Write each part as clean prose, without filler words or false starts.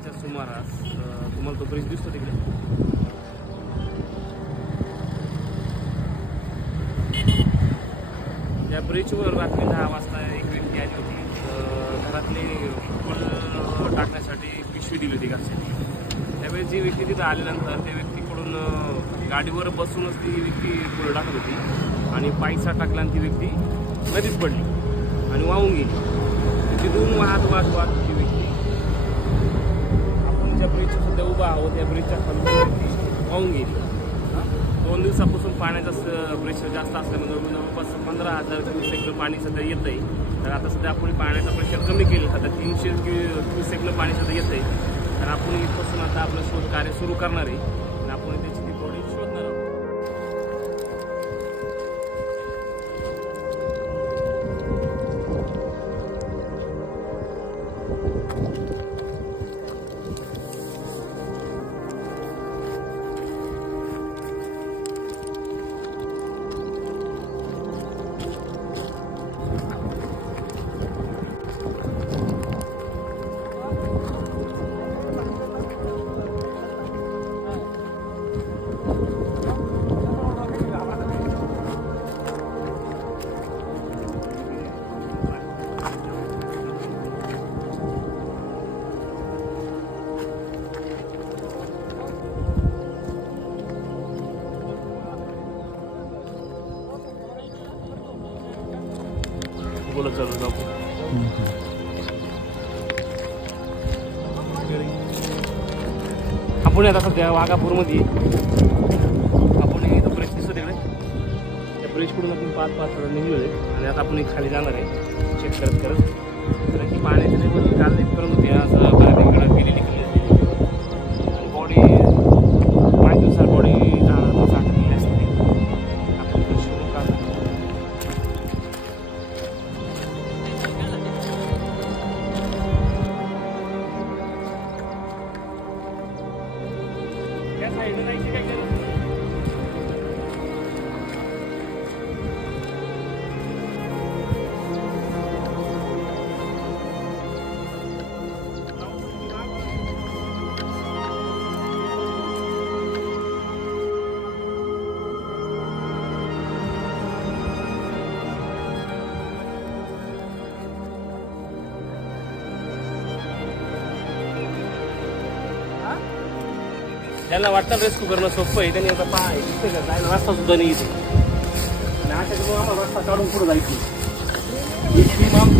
10च्या सुमारास तुम्हाला तो ब्रिज दिसतो तिकडे. या ब्रिजवर रात्री 10 वाजता एक व्यक्ती आली होती. घरातले फुल टाकण्यासाठी पिशवी दिली होती घरच्यांनी. त्यावेळेस जी व्यक्ती तिथं आल्यानंतर त्या व्यक्तीकडून गाडीवर बसूनच ती व्यक्ती फुलं टाकत होती आणि पैसा टाकला आणि ती व्यक्ती नदीत पडली आणि वाहून गेली. तिथून वाहत ती व्यक्ती आपण ज्या ब्रिजच्या सध्या उभा आहोत त्या ब्रिजच्या खालून व्यक्ती वाहून गेली. 2 दिवसापासून पाण्याचा प्रेशर जास्त असल्यामुळे जवळपास 15,000 क्युसेकनं पाणी सध्या येत आहे. तर आता सध्या आपण पाण्याचा प्रेशर कमी केलं, सध्या 300 क्युसेकनं पाणी सध्या येत आहे. तर आपण इथपासून आता आपलं शोध कार्य सुरू करणार आहे आणि आपण त्याची ती बॉडी शोधणार आहोत. बोलत चालू जाऊ. आपण आता सध्या वाघापूरमध्ये आपण इथं ब्रिज दिसतो तिकडे. त्या ब्रिजकडून आपण 5 निघलोय आणि आता आपण खाली जाणार आहे चेक करत करत. कारण की पाण्याचे लेवल काल इथपर्यंत होते असं बऱ्यापैकी गेली निघली आणि बॉडी 5 दिवसात बॉडी जाणार साठवलेली असते. आपण शोधून काढतो. त्या साईडला जायची काय गरज नाही. ज्यांना वाटतं रेस्क्यू करणं सोपं आहे त्यांनी आता दिसते का जायला रस्ता सुद्धा नाही इथे आणि अशा आम्हाला रस्ता काढून पुढे जायची.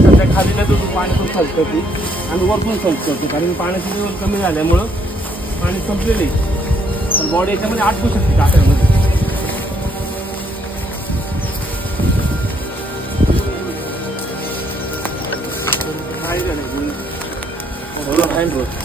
सध्या खाली नाही तर पाण्यातून सर्च करते आणि वरतून सर्च करते. कारण पाण्याची लेवल कमी झाल्यामुळं पाणी संपलेलं आहे पण बॉडी याच्यामध्ये अटकू शकते काट्यामध्ये. काय झालं फाईन रोड.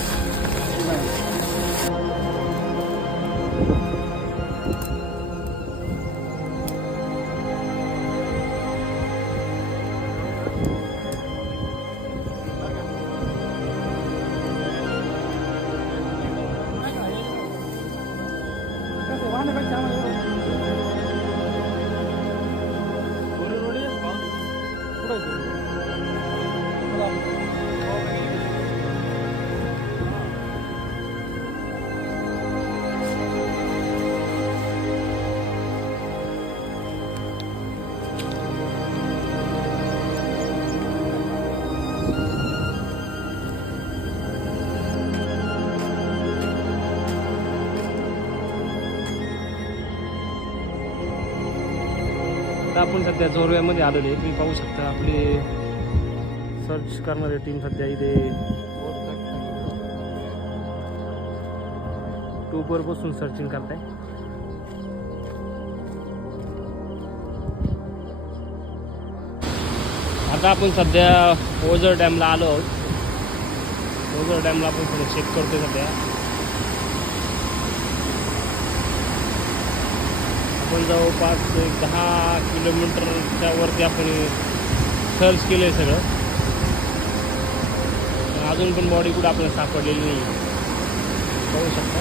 आता आपण सध्या जोरव्यामध्ये आलेलो आहे. तुम्ही पाहू शकता आपली सर्च करणारी टीम सध्या इथे ट्यूबवर बसून सर्चिंग करताय. आता आपण सध्या ओझर डॅमला आलो आहोत. ओझर डॅमला आपण थोडं चेक करतोय सध्या. आपण जवळपास 10 किलोमीटरच्या वरती आपण सर्च केलं आहे सगळं. अजून पण बॉडी कुठं आपल्याला सापडलेली नाही पाहू शकता.